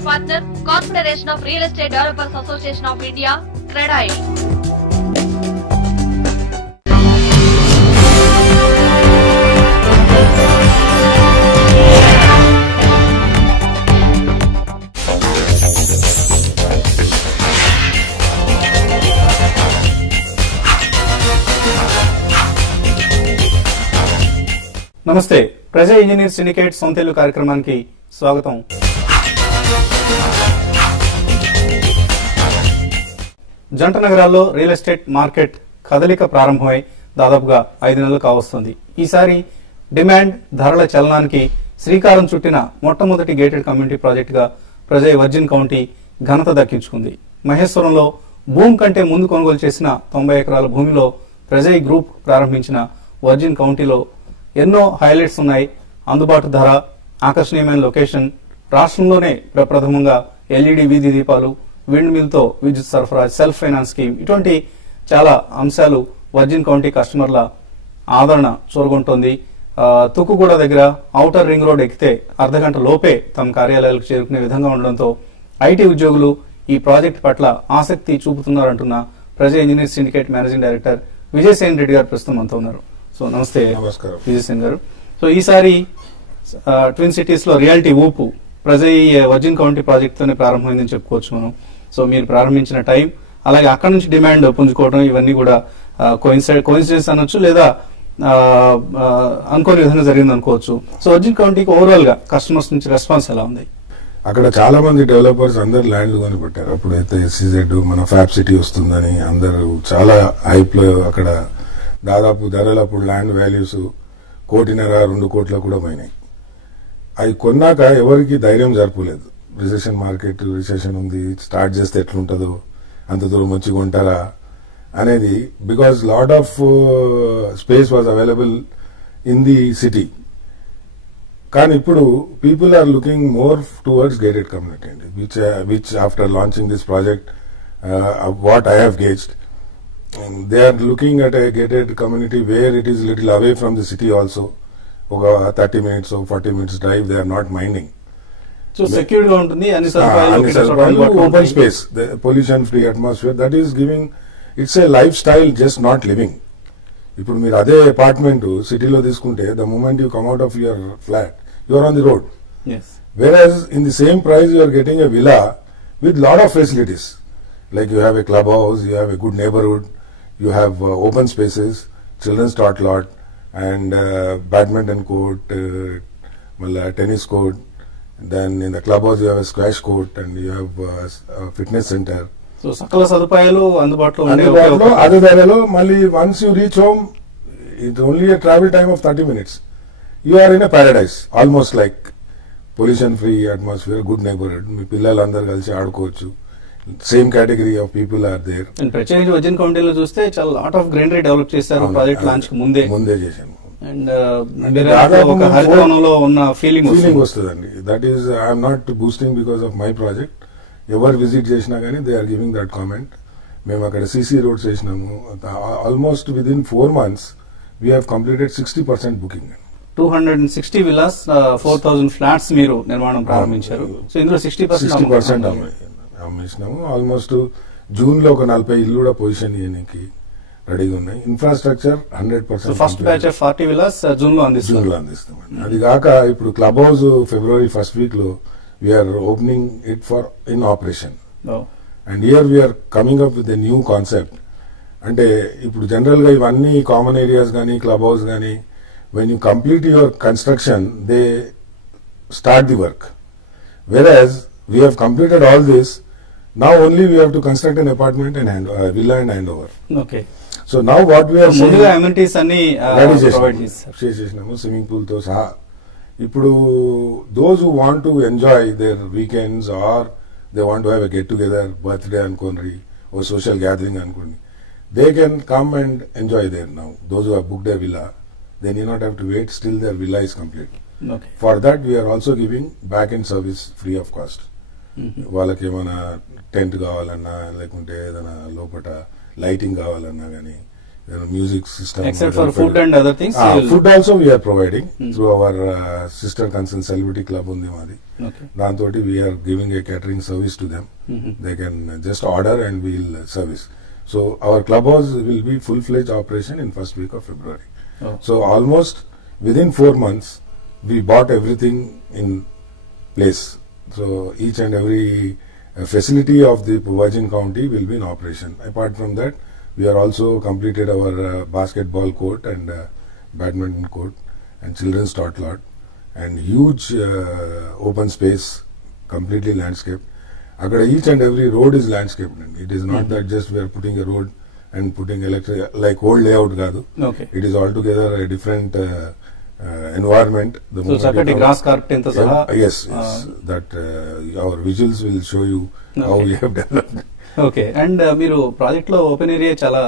Partner, Confederation of Real Estate Developers Association of India, CREDAI. నమస్తే ప్రజా engineer syndicate సొంతేలు కార్యక్రమానికి స్వాగతం. జంట నగరాల్లో రియల్ ఎస్టేట్ మార్కెట్ కదలిక ప్రారంభమై దాదాపుగా 5 నెలలు కావస్తుంది. ఈసారి డిమాండ్ ధరల చలనానికి శ్రీకారం చుట్టిన మొట్టమొదటి గేటెడ్ కమ్యూనిటీ ప్రాజెక్ట్ గా ప్రజా వర్జిన్ కౌంటీ ఘనత దక్కించుకుంది. మహేశ్వరంలో భూమి కంటే ముందు కొనుగోలు చేసిన 90 ఎకరాల భూమిలో ప్రజా గ్రూప్ ప్రారంభించిన వర్జిన్ కౌంటీలో ఎన్నో హైలైట్స్ ఉన్నాయి. అందుబాటు ధర, ఆకర్షణీయమైన లొకేషన్, రాష్ట్రంలోనే ప్రప్రథమంగా ఎల్ఈడి వీధి దీపాలు, విండ్ మిల్ తో విద్యుత్ సరఫరా, సెల్ఫ్ ఫైనాన్స్ స్కీమ్, ఇటువంటి చాలా అంశాలు వర్జిన్ కౌంటీ కస్టమర్ల ఆదరణ చూరగొంటోంది. తుక్కుగూడ దగ్గర ఔటర్ రింగ్ రోడ్ ఎక్కితే అర్ధగంట లోపే తమ కార్యాలయాలకు చేరుకునే విధంగా ఉండడంతో ఐటీ ఉద్యోగులు ఈ ప్రాజెక్టు పట్ల ఆసక్తి చూపుతున్నారంటున్న ప్రజా engineer syndicate managing director Vijay Sen Reddy గారు ప్రస్తుతం మనతో ఉన్నారు. సో నమస్తే విజయసేన్ గారు. సో ఈసారి ట్విన్ సిటీస్ లో రియాలిటీ ఊపు ప్రజా వర్జిన్ కౌంటీ ప్రాజెక్ట్ తోనే ప్రారంభమైందని చెప్పుకోవచ్చు మనం. సో మీరు ప్రారంభించిన టైం, అలాగే అక్కడ నుంచి డిమాండ్ పుంజుకోవడం, ఇవన్నీ కూడా కోయిన్సిడెన్స్ అనొచ్చు, లేదా అనుకోని విధంగా జరిగింది అనుకోవచ్చు. సో వర్జిన్ కౌంటీకి ఓవరాల్ గా కస్టమర్స్ నుంచి రెస్పాన్స్ ఎలా ఉంది? అక్కడ చాలా మంది డెవలపర్స్ అందరు ల్యాండ్ కొని పెట్టారు. అప్పుడైతే ఎస్సీజెడ్ మన ఫ్యాబ్ సిటీ వస్తుందని అందరూ చాలా హైప్ లో, అక్కడ దాదాపు ధరలు అప్పుడు ల్యాండ్ వాల్యూస్ 1.5-2 కోట్ల కూడా పోయినాయి. అవి కొన్నాక ఎవరికి ధైర్యం జరపలేదు. రిసెషన్ ఉంది, స్టార్ట్ చేస్తే ఎట్లుంటుందో, అంత దూరం వచ్చి కొంటారా అనేది, because lot of space was available in the city. కానీ ఇప్పుడు people are looking more towards gated community అండి, which after launching this project what I have gauged, they are looking at a gated community where it is little away from the city also. 30 minutes or 40 minutes drive, they are not minding. So secure గా ఉంటుంది, అన్ని సదుపాయాలు, open space, the pollution free atmosphere, that is giving, it's a lifestyle, just not living. ఇప్పుడు మీరు అదే apartment సిటీలో తీసుకుంటే, the moment you come out of your flat, you are on the road. Yes. Whereas in the same price you are getting a villa with lot of facilities, like you have a clubhouse, you have a good neighborhood, you have open spaces, children's tot lot, and badminton court, tennis court. Then in the clubhouse you have a squash court, and you have a fitness center. So sakala sadupayalo అందుబాటులో అదే ధరలో మళ్ళీ once you reach home, it's only a travel time of 30 minutes. You are in a paradise, almost like pollution free atmosphere, good neighborhood. మీ పిల్లలందరూ కలిసి ఆడుకోవచ్చు. Same category of people are there. ప్రత్యేకించి virgin కౌంటీలో చూస్తే చాలా లాట్ ఆఫ్ గ్రీనరీ డెవలప్ చేశారు project launch కి ముందే చేశాము. అండ్ ఒక హరితవనంలో ఉన్న ఫీలింగ్ వస్తుందండి. That is I'm not boosting because of my project. ఎవరు విజిట్ చేసినా గానీ they are giving that comment. మేము అక్కడ సిసి రోడ్స్ చేసినాము. Almost within 4 months we have completed 60% booking. 260 villas, 4000 flats మీరు నిర్మాణం ప్రారంభించారు. సో ఇందులో 60% అమ్మేసినాము. ఆల్మోస్ట్ జూన్ లో ఒక 40 ఇల్లు కూడా పొజిషన్ చేయడానికి రెడీగా ఉన్నాయి. Infrastructure 100%. First batch of 40 villas June లో అందిస్తామండి. అది కాక ఇప్పుడు club house February 1st week లో we're opening it for in operation. And here we're coming up with a new concept. అంటే ఇప్పుడు జనరల్ గా ఇవన్నీ కామన్ ఏరియాస్ గానీ, క్లబ్ హౌస్ గానీ, when you complete your construction they start the work. Whereas we have completed all this. Now only we have to construct an apartment and villa and handover. Okay. So now what we are ముందుగా amenities అన్ని provide చేసేసినాము, swimming pool తో సహా. ఇప్పుడు those who want to enjoy their weekends or they want to have a get together, birthday అనుకోండి, or social gathering అనుకోండి, they can come and enjoy there now. Those who have booked a villa, they need not have to wait till their villa is complete. Okay. For that we are also giving back end service free of cost. వాళ్ళకి ఏమైనా tent కావాలన్నా, లేకుంటే ఏదైనా లోపల lighting కావాలన్నా గానీ, music system. Except for food and other things. Food also we are providing through our sister concern Celebrity Club undi madi. Okay. Dantoti we are giving a catering service to them. They can just order and we'll service. So our clubhouse will be full-fledged operation in first week of February. Oh. So almost within 4 months we bought everything in place. So each and every facility of the Virgin County will be in operation. Apart from that, we are also completed our basketball court and badminton court and children's tot lot and huge open space, completely landscaped. Akada each and every road is landscaped. It is not that just we are putting a road and putting electric like old layout gadu. Okay. It is altogether a different environment. The So chakati grass carpet enta saha. Yes, that our visuals will show you how we have developed. Okay and మీరు project లో open area చాలా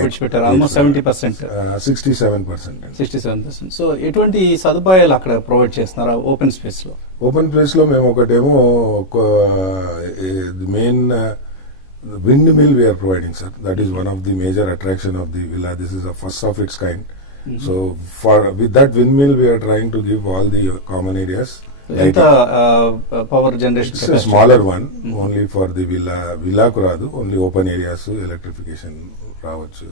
విడిచిపెట్టారు, almost 70%. 67%. So ఎటువంటి సదుపాయాలు అక్కడ provide చేస్తున్నారా open space లో? Open place లో మేము ఒకటేమో main wind mill we're providing sir. That is one of the major attraction of the villa. This is the first of its kind. So for with that wind mill we're trying to give all the common areas. Power generation smaller one only for the విల్లాకు రాదు, only open areas electrification రావచ్చు.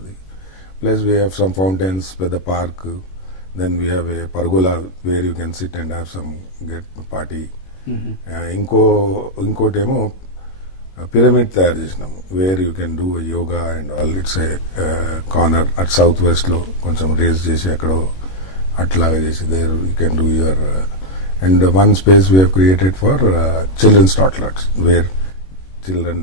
Plus we have some fountains, పెద్ద park, then we have a pergola where you can sit and have some get party. ఇంకోటేమో pyramid తయారు చేసినాము where you can do yoga and all. It's a corner at south west లో కొంచెం raise చేసి అక్కడ అట్లాగా చేసి there you can do your. And one space we have created for children's tot lots where children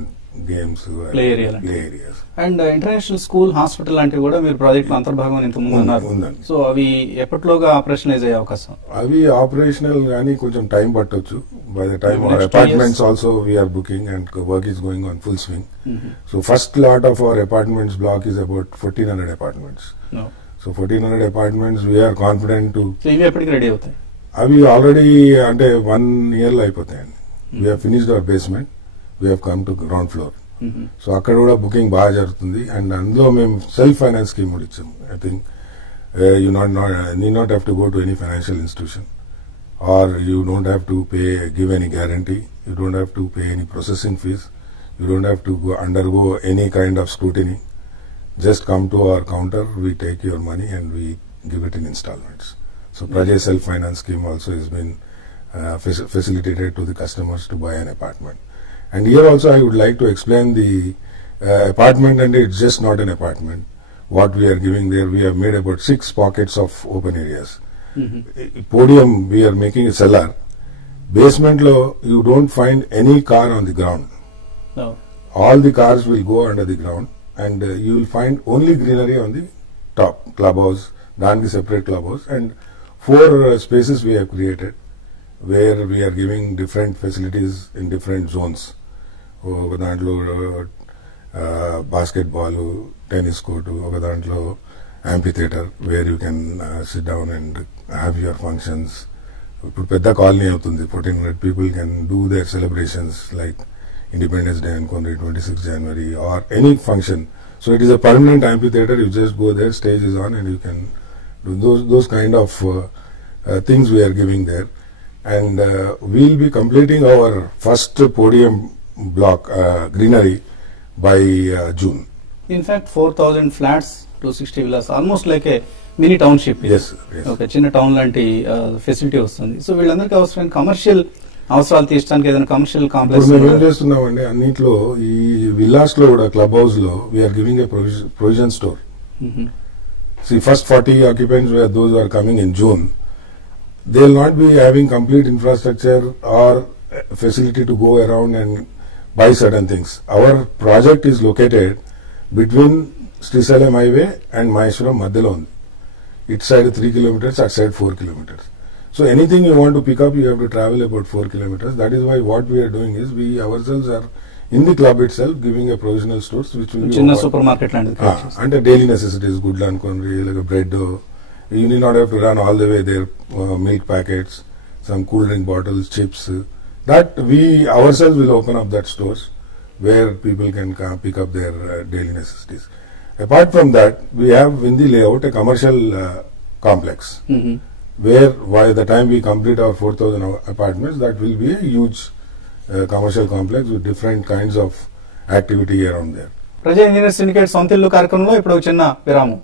games, play areas. And international school, hospital లాంటివి కూడా మీరు project లో అంతర్భాగం ఇంతకుముందు ఉన్నారు. సో అవి ఎప్పటిలోగా ఆపరేషనలైజ్ అయ్యే అవకాశం? అవి ఆపరేషనల్ గానీ కొంచెం టైం పట్టొచ్చు. By the time our apartments also we are booking and work is going on full swing. So first lot of our apartments block is about 1400 apartments. So 1400 apartments we are confident to. So ఇవి ఎప్పటికి ready అవుతాయి? అవి already అంటే 1 year లో అయిపోతాయండి. We have finished our basement, we have come to ground floor. So అక్కడ కూడా booking బాగా జరుగుతుంది. అండ్ అందులో మేము సెల్ఫ్ ఫైనాన్స్ స్కీమ్ కూడా ఇచ్చాము. I think you need not have to go to any financial institution or you don't have to give any guarantee, you don't have to pay any processing fees, you don't have to undergo any kind of scrutiny. Just come to our counter, we take your money and we give it in instalments. So Prajay self-finance scheme also has been facilitated to the customers to buy an apartment. And here also I would like to explain the apartment, and it's just not an apartment. What we are giving there, we have made about 6 pockets of open areas. Podium, we are making a cellar. Basement lo, you don't find any car on the ground. No. All the cars will go under the ground, and you will find only greenery on the top. Clubhouse, danki separate clubhouse, and 4 spaces we have created where we are giving different facilities in different zones. Oka dantlo basketball, tennis court, oka dantlo amphitheater where you can sit down and have your functions. Ippudu pedda colony avutundi, 1400 people can do their celebrations like Independence Day and 26th January or any function. So it is a permanent amphitheater. You just go there, stage is on, and you can those kind of things we are giving there. And we'll be completing our first podium block greenery by June. In fact, 4,000 flats, 260 villas, almost like a mini township. Yes. Okay, చిన్న town లాంటి facility వస్తుంది. So వీళ్ళందరికీ అవసరమైన commercial అవసరాలు తీర్చడానికి ఏదైనా commercial complex మేము ఏం చేస్తున్నామండి, అన్నింటిలో ఈ విల్లాస్ లో కూడా క్లబ్ హౌస్ లో we're giving a provision store. See, first 40 occupants where those who are coming in June, they will not be having complete infrastructure or facility to go around and buy certain things. Our project is located between Srisalam Highway and Maheshwaram Madhyalo. Its side 3 kilometers, that side 4 kilometers. So anything you want to pick up, you have to travel about 4 kilometers. That is why what we are doing is we ourselves are in the club itself giving a provisional stores which will be చిన్న super market లాంటిది. And daily necessities, good lankonri, like a bread dough. You need not have to run all the way there. Milk packets, some cool drink bottles, chips. That we ourselves will open up that stores where people can come pick up their daily necessities. Apart from that, we have in the layout a commercial complex where by the time we complete our 4,000 apartments, that will be a huge commercial complex with different kinds of activity around there. ప్రజా engineer syndicate సొంతిల్లు కార్యక్రమంలో ఇప్పుడు ఒక చిన్న విరామం.